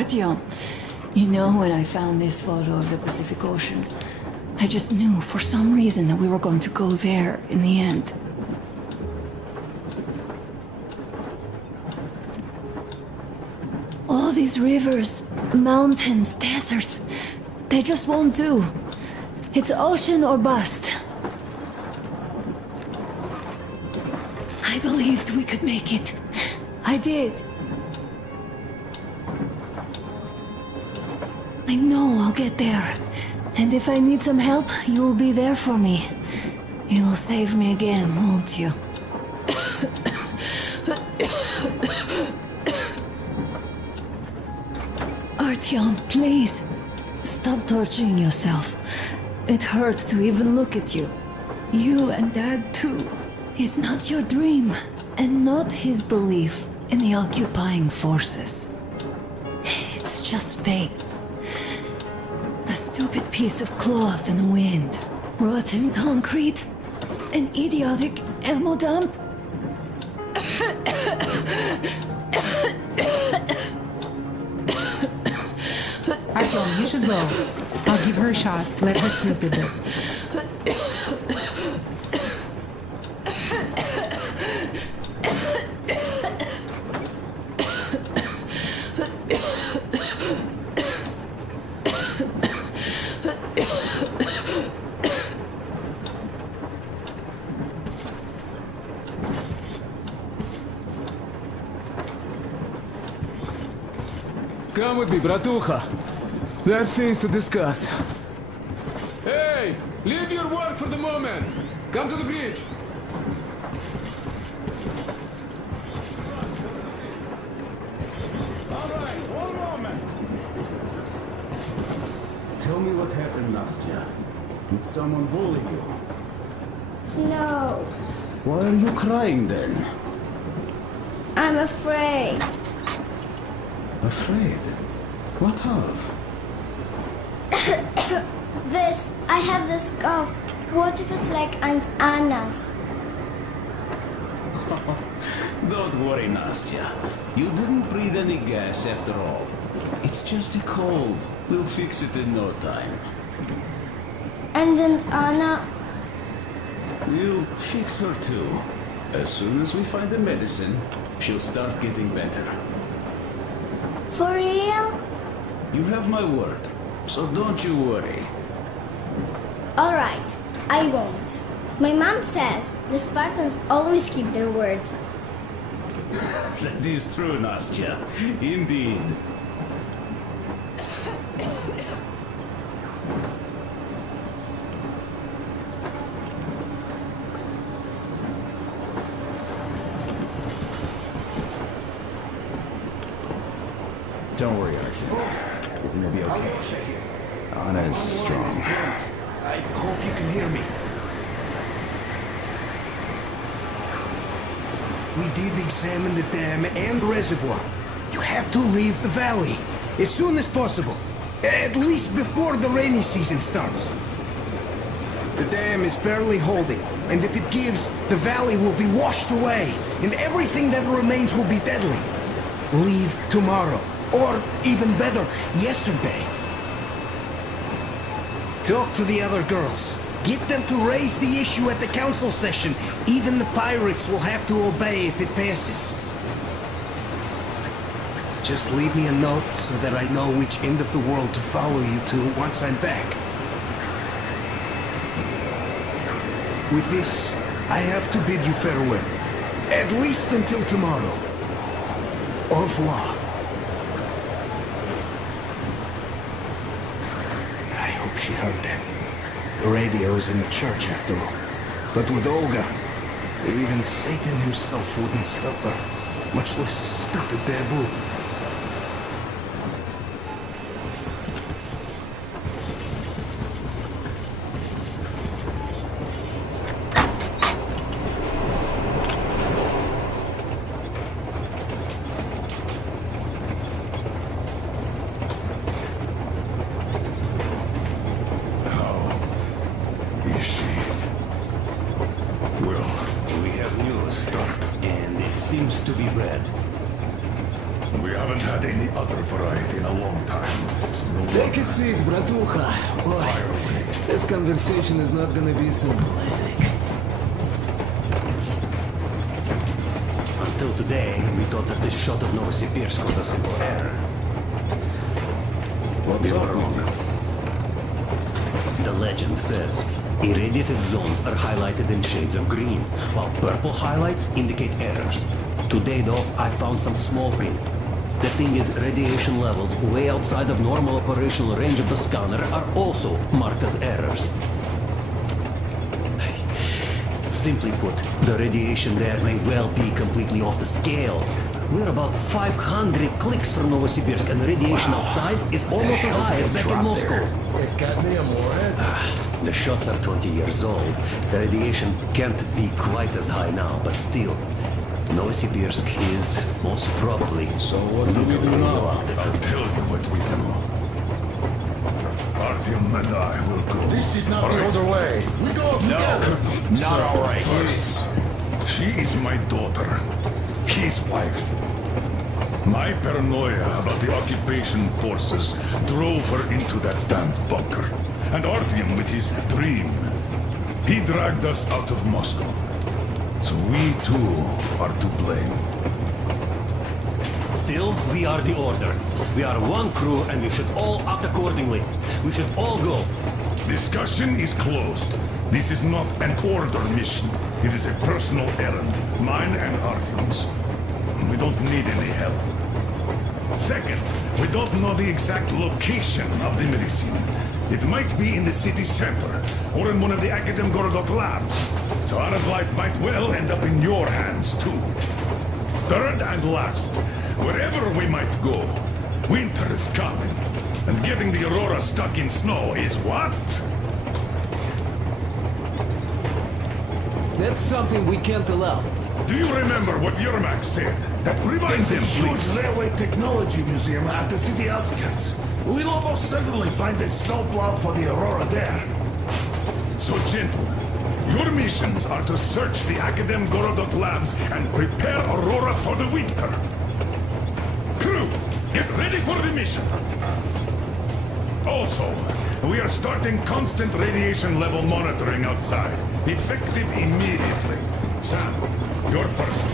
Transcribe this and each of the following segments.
Artyom, you know, when I found this photo of the Pacific Ocean, I just knew for some reason that we were going to go there in the end. All these rivers, mountains, deserts, they just won't do. It's ocean or bust. I believed we could make it. I did. I know I'll get there. And if I need some help, you'll be there for me. You'll save me again, won't you? Artyom, please. Stop torturing yourself. It hurts to even look at you. You and Dad too. It's not your dream, and not his belief in the occupying forces. It's just fate. A stupid piece of cloth in the wind. Rotten concrete. An idiotic ammo dump. Artyom, you should go. I'll give her a shot. Let her sleep a bit. Come with me, bratucha. There are things to discuss. Hey! Leave your work for the moment! Come to the bridge! Alright, one moment! Tell me what happened, Nastya. Did someone bully you? No, Why are you crying then? I'm afraid. Afraid? What of? I have this cough. What if it's like Aunt Anna's? Don't worry, Nastya. You didn't breathe any gas after all. It's just a cold. We'll fix it in no time. And Aunt Anna? We'll fix her too. As soon as we find the medicine, she'll start getting better. For real? You have my word, so don't you worry. Alright, I won't. My mom says the Spartans always keep their word. That is true, Nastya. Indeed. Don't worry, Artyom. Everything will be okay. Anna is strong. I hope you can hear me. We did examine the dam and reservoir. You have to leave the valley as soon as possible. At least before the rainy season starts. The dam is barely holding, and if it gives, the valley will be washed away, and everything that remains will be deadly. Leave tomorrow, or even better, yesterday. Talk to the other girls. Get them to raise the issue at the council session. Even the pirates will have to obey if it passes. Just leave me a note so that I know which end of the world to follow you to once I'm back. With this, I have to bid you farewell. At least until tomorrow. Au revoir. I hope she heard that. The radio is in the church after all. But with Olga, even Satan himself wouldn't stop her, much less a stupid taboo. We have news, Start. And it seems to be bad. We haven't had any other variety in a long time, so no Take a wonder. seat, Bratucha. Boy, Fire away. this conversation is not gonna be simple, I think. Until today, we thought that this shot of Novosibirsk was a simple error. What's We up were with wrong. it? The legend says irradiated zones are highlighted in shades of green, while purple highlights indicate errors. Today, though, I found some small print. The thing is, radiation levels way outside of normal operational range of the scanner are also marked as errors. Simply put, the radiation there may well be completely off the scale. We're about 500 clicks from Novosibirsk, and the radiation outside is almost as high as back in Moscow. The shots are 20 years old. The radiation can't be quite as high now, but still, Novosibirsk is most probably So what do we do now? I'll tell you what we do. Artyom and I will go. This is not All the right? other way. We go together. Not all right. First, she is my daughter, his wife. My paranoia about the occupation forces drove her into that damned bunker. And Artyom with his dream. He dragged us out of Moscow. So we too are to blame. Still, we are the Order. We are one crew, and we should all act accordingly. We should all go. Discussion is closed. This is not an order mission. It is a personal errand, mine and Artyom's. We don't need any help. Second, we don't know the exact location of the medicine. It might be in the city center, or in one of the Akadem Gorodok labs. So Anna's life might well end up in your hands, too. Third and last, wherever we might go, winter is coming. And getting the Aurora stuck in snow is what? That's something we can't allow. Do you remember what Yermak said? Remind There's a him, huge please. railway technology museum at the city outskirts. We'll almost certainly find a snowplow for the Aurora there. So, gentlemen, your missions are to search the Akadem Gorodok labs and prepare Aurora for the winter. Crew, get ready for the mission. Also, we are starting constant radiation level monitoring outside. Effective immediately. Sam, you're first.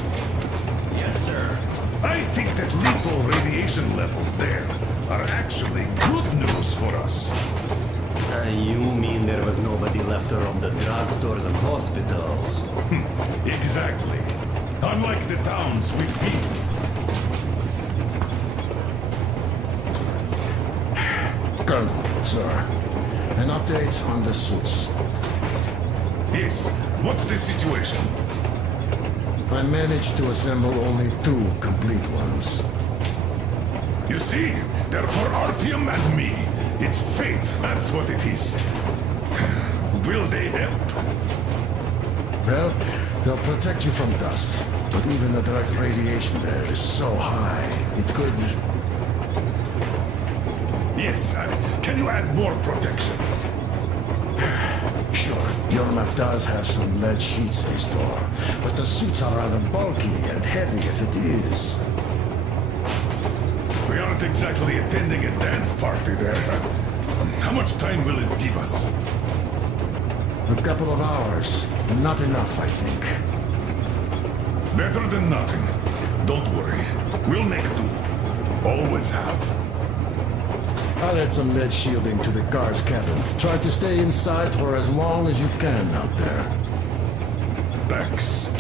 Yes, sir. I think that lethal radiation levels there are actually good news for us. You mean there was nobody left to rob the drugstores and hospitals? Exactly. Unlike the towns we've been. Colonel, sir, an update on the suits. Yes, what's the situation? I managed to assemble only 2 complete ones. You see, they're for Artyom and me. It's fate, that's what it is. Will they help? Well, they'll protect you from dust. But even the direct radiation there is so high, it could... Yes, can you add more protection? Sure, Yormak does have some lead sheets in store, but the suits are rather bulky and heavy as it is. We aren't exactly attending a dance party there. How much time will it give us? A couple of hours. Not enough, I think. Better than nothing. Don't worry. We'll make do. Always have. I'll add some lead shielding to the car's cabin. Try to stay inside for as long as you can out there. Thanks.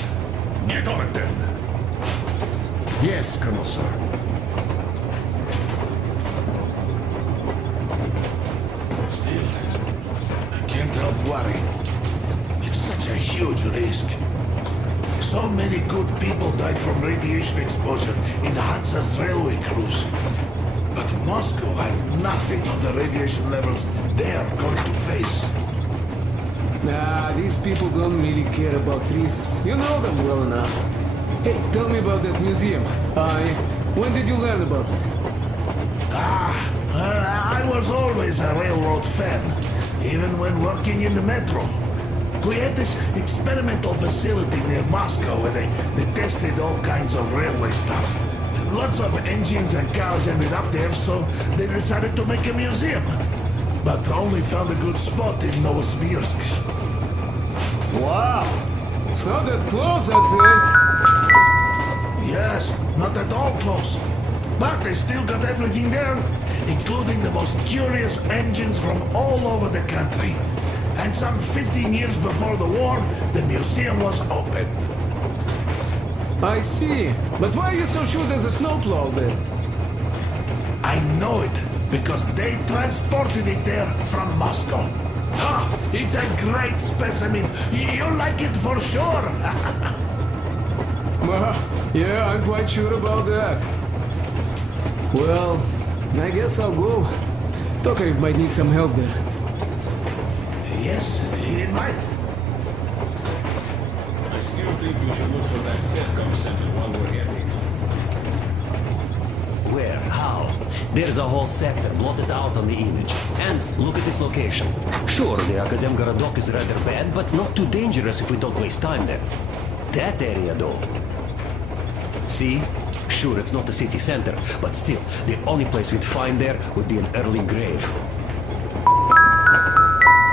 Get on it then. Yes, Colonel, sir. Still, I can't help worrying. It's such a huge risk. So many good people died from radiation exposure in Hansa's railway crews. But Moscow had nothing on the radiation levels they're going to face. Nah, these people don't really care about risks. You know them well enough. Hey, tell me about that museum. When did you learn about it? I was always a railroad fan, even when working in the metro. We had this experimental facility near Moscow where they tested all kinds of railway stuff. lots of engines and cars ended up there, so they decided to make a museum. But only found a good spot in Novosibirsk. Wow! It's not that close, I'd say. Yes, not at all close. But they still got everything there, including the most curious engines from all over the country. And some 15 years before the war, the museum was opened. I see. But why are you so sure there's a snowplow there? I know it, because they transported it there from Moscow. Ah, it's a great specimen. You'll like it for sure. Yeah, I'm quite sure about that. Well, I guess I'll go. Tokarev might need some help there. Yes, he might. I still think we should look for that SETCOM center while we're at it. Where? How? There's a whole sector blotted out on the image. And look at its location. Sure, the Akademgorodok is rather bad, but not too dangerous if we don't waste time there. That area, though. See? Sure, it's not the city center, but still, the only place we'd find there would be an early grave.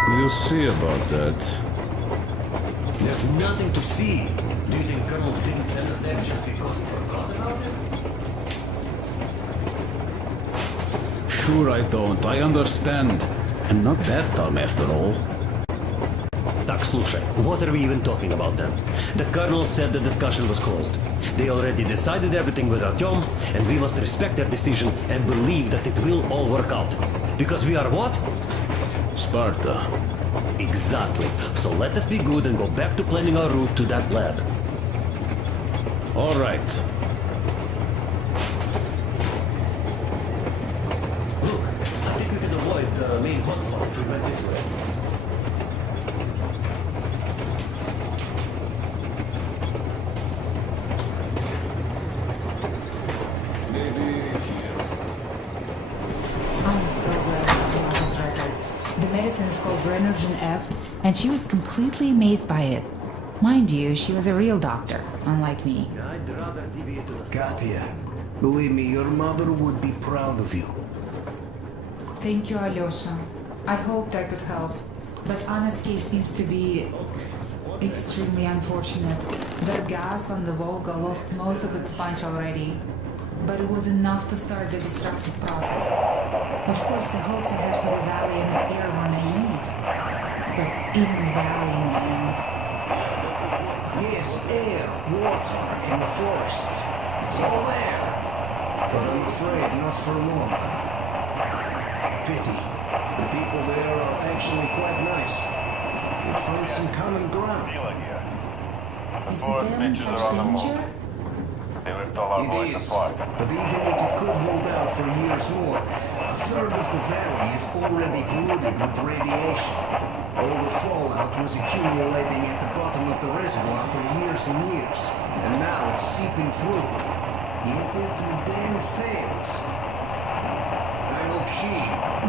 We'll see about that. There's nothing to see. Do you think Colonel didn't send us there just because he forgot about it? Sure I don't, I understand. I'm not that dumb after all. Так, слушай, what are we even talking about then? The Colonel said the discussion was closed. They already decided everything with Artyom, and we must respect their decision and believe that it will all work out. Because we are what? Sparta. Exactly. So let us be good and go back to planning our route to that lab. All right. Look, I think we can avoid the main hotspot if we went this way. I'm so glad about Lana's record. The medicine is called Renergen F, and she was completely amazed by it. Mind you, she was a real doctor, unlike me. I'd rather deviate to the Katya, believe me, your mother would be proud of you. Thank you, Alyosha. I hoped I could help, but Anna's case seems to be extremely unfortunate. The gas on the Volga lost most of its punch already, but it was enough to start the destructive process. Of course, the hopes I had for the valley and its air were naive, but even the valley in the end. Yes, air, water, and the forest. It's all there. But I'm afraid not for long. Pity. The people there are actually quite nice. We'd find some common ground. Is the dam in such danger? It is, but even if it could hold out for years more, a third of the valley is already polluted with radiation. All the fallout was accumulating at the bottom of the reservoir for years and years, and now it's seeping through. Yet if the dam fails, I hope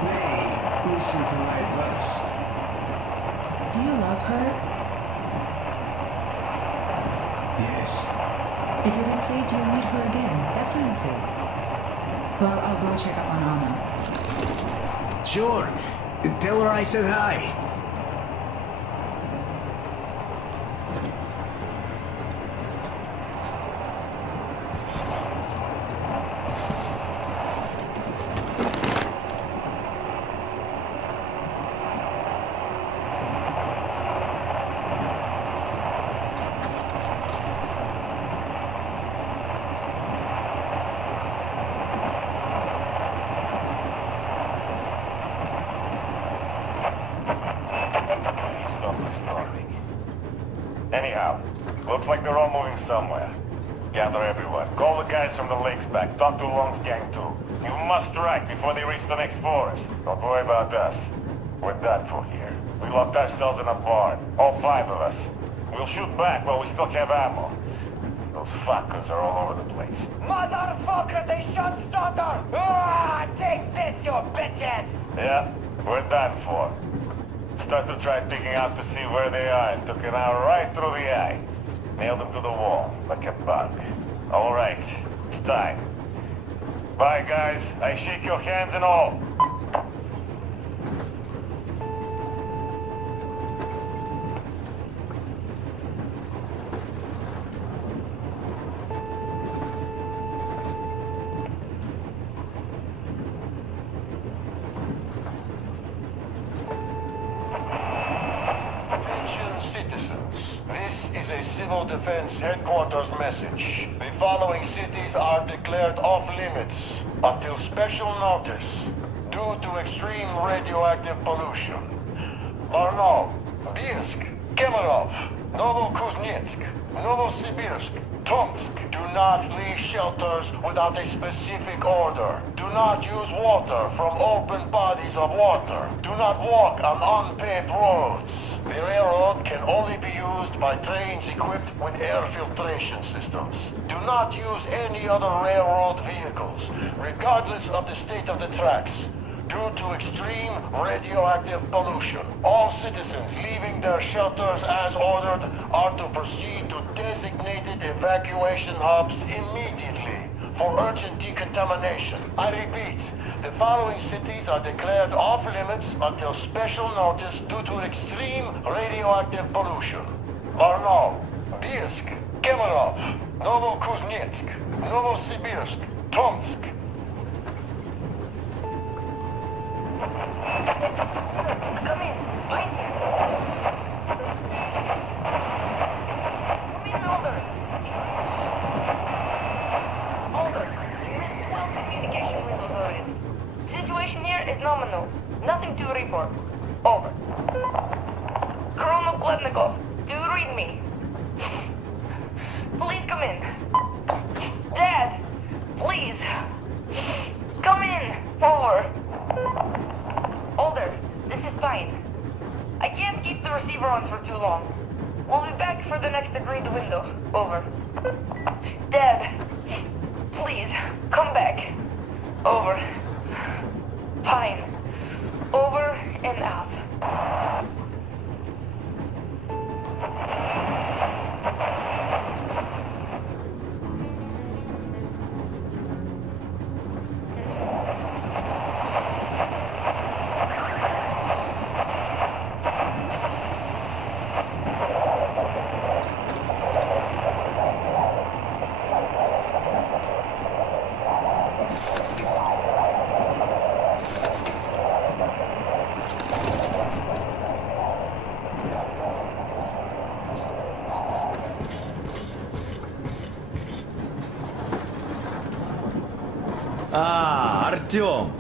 they listen to my advice. Do you love her? Yes. If it is fate, you'll meet her again, definitely. Well, I'll go check up on Anna. Sure. Tell her I said hi. Anyhow, looks like they're all moving somewhere. Gather everyone. Call the guys from the lakes back. Talk to Long's gang too. You must strike before they reach the next forest. Don't worry about us. We're done for here. We locked ourselves in a barn. All 5 of us. We'll shoot back while we still have ammo. Those fuckers are all over the place. Motherfucker, they shot Stoddard! Ah, take this, you bitches! Yeah, we're done for. Start to try digging out to see where they are and took an hour right through the eye. Nailed them to the wall, like a bug. All right, it's time. Bye, guys. I shake your hands and all. Attention citizens. This is a civil defense headquarters message. The following cities are declared off limits until special notice due to extreme radioactive pollution. Barnaul, Bielsk, Kemerov, Novokuznetsk, Novosibirsk, Tomsk. Do not leave shelters without a specific order. Do not use water from open bodies of water. Do not walk on unpaved roads. The railroad can only be used by trains equipped with air filtration systems. Do not use any other railroad vehicles, regardless of the state of the tracks, due to extreme radioactive pollution. All citizens leaving their shelters as ordered are to proceed to designated evacuation hubs immediately for urgent decontamination. I repeat, the following cities are declared off limits until special notice due to extreme radioactive pollution. Barnaul, Bielsk, Kemerov, Novokuznetsk, Novosibirsk, Tomsk. Come in. Find me. Come in, Alder. Alder, you missed 12 communication windows already. Situation here is nominal. Nothing to report. Over. Colonel Klebnikov, do you read me? Please come in. Dad, please. Come in. Over. Alder, this is fine. I can't keep the receiver on for too long. We'll be back for the next agreed window. Over. Dad, please, come back. Over. Fine. Over and out. Ah, Artyom.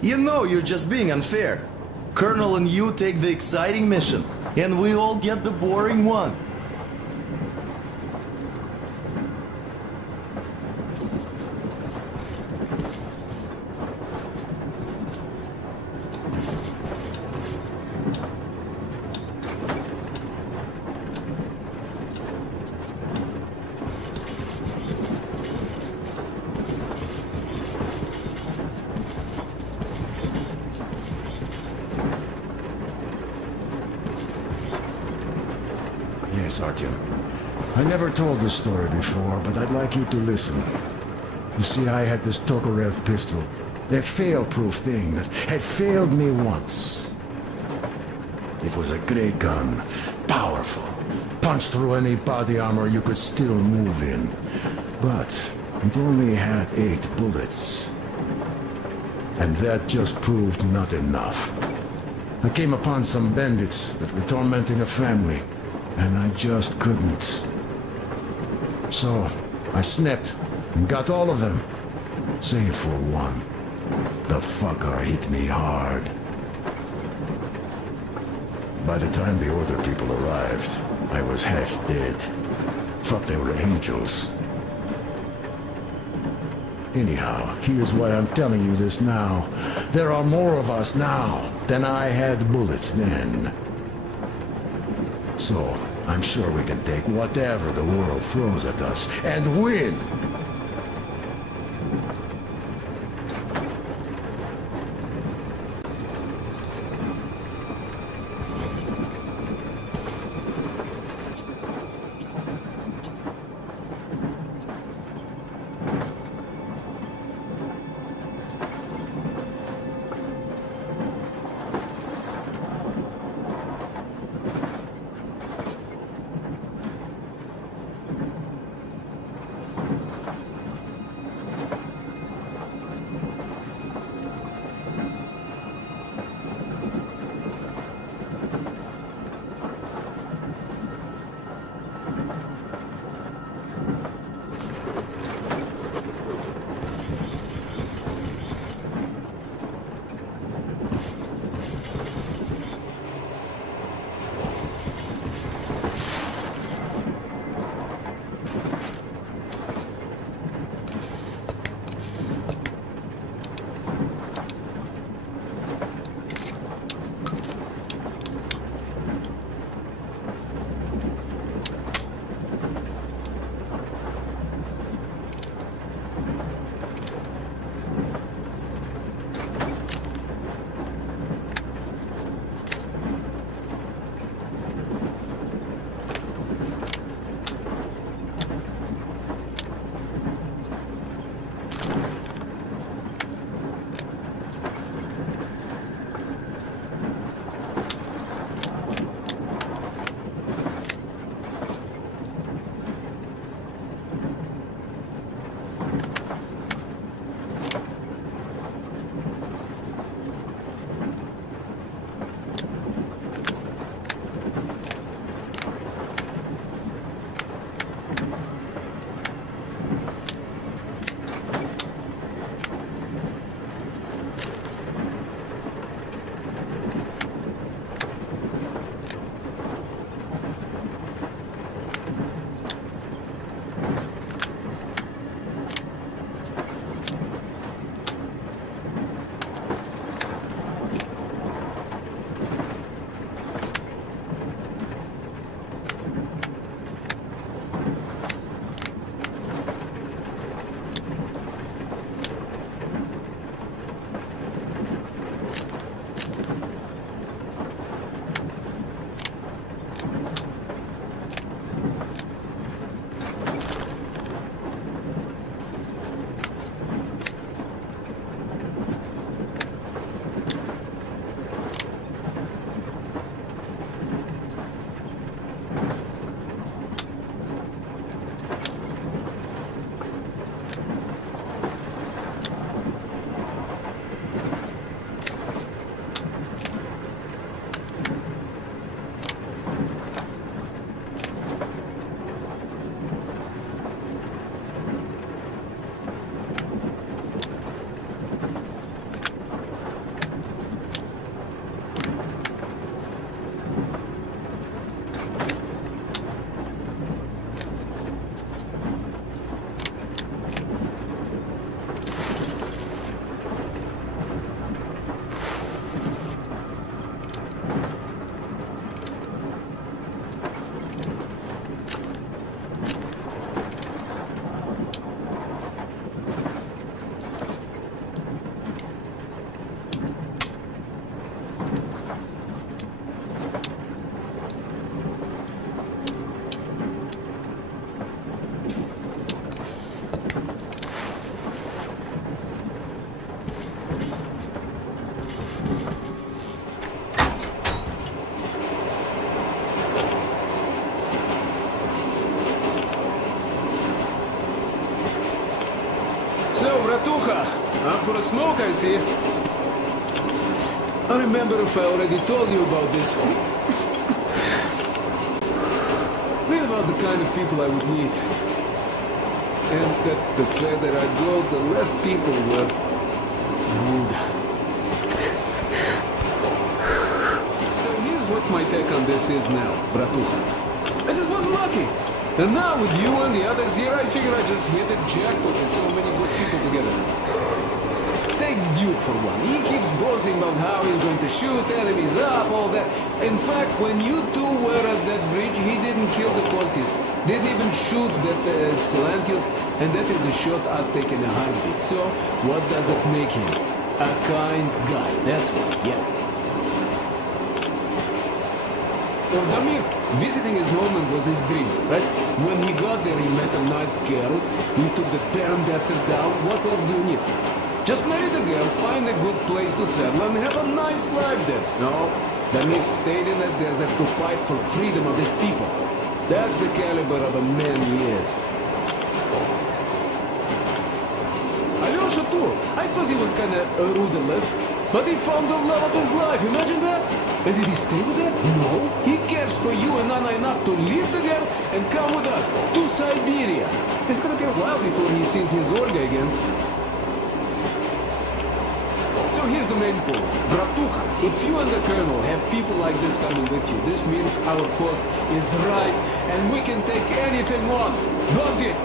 You know you're just being unfair. Colonel and you take the exciting mission, and we all get the boring one. Yes, Artyom. I never told this story before, but I'd like you to listen. You see, I had this Tokarev pistol. A fail-proof thing that had failed me once. It was a great gun. Powerful. Punched through any body armor you could still move in. But it only had 8 bullets. And that just proved not enough. I came upon some bandits that were tormenting a family. And I just couldn't. So, I snapped and got all of them. Save for one. The fucker hit me hard. By the time the Order people arrived, I was half dead. Thought they were angels. Anyhow, here's why I'm telling you this now. There are more of us now than I had bullets then. So, I'm sure we can take whatever the world throws at us and win! Bratucha! Out for a smoke, I see. I remember if I already told you about this. Read about the kind of people I would meet. And that the further I go, the less people were good. So here's what my take on this is now, Bratucha. I just was lucky. And now with you and the others here, I figure I just hit a jackpot with so many good people together. Take Duke for one. He keeps boasting about how he's going to shoot enemies up, all that. In fact, when you two were at that bridge, he didn't kill the cultist. Didn't even shoot that Silantius, and that is a shot I'd take in a heartbeat. So, what does that make him? A kind guy. That's what, yeah. Damir, visiting his homeland was his dream, right? When he got there, he met a nice girl. He took the parent bastard down. What else do you need? Just marry the girl, find a good place to settle, and have a nice life there. No, Damir stayed in the desert to fight for freedom of his people. That's the caliber of a man he is. Alyosha too. I thought he was kinda rudderless, but he found the love of his life. Imagine that? And did he stay with her? No. He cares for you and Anna enough to leave the girl and come with us to Siberia. It's gonna be a while before he sees his Olga again. So here's the main point. Bratucha, if you and the Colonel have people like this coming with you, this means our cause is right and we can take anything on. Don't it?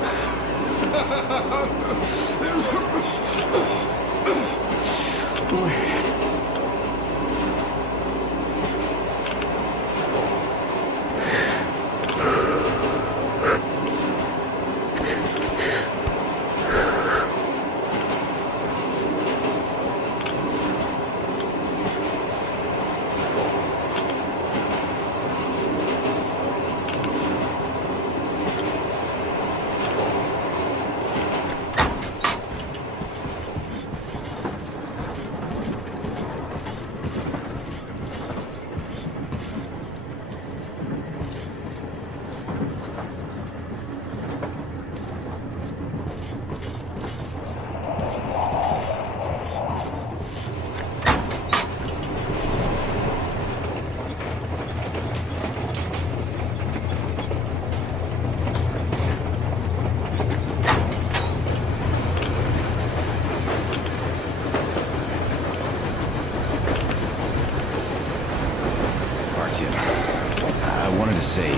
I wanted to say,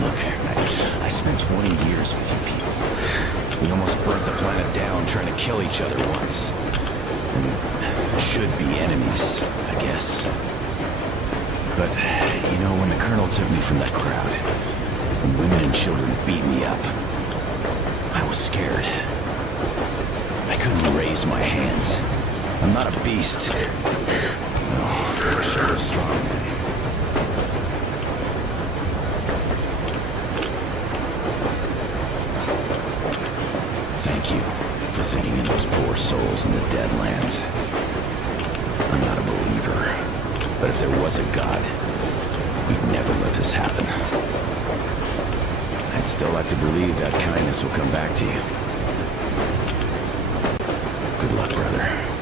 look, I spent 20 years with you people. We almost burnt the planet down trying to kill each other once. And should be enemies, I guess. But, you know, when the Colonel took me from that crowd, when women and children beat me up, I was scared. I couldn't raise my hands. I'm not a beast. No, I'm sure a strong man. Thank you for thinking of those poor souls in the Deadlands. I'm not a believer, but if there was a God, he'd never let this happen. I'd still like to believe that kindness will come back to you. Good luck, brother.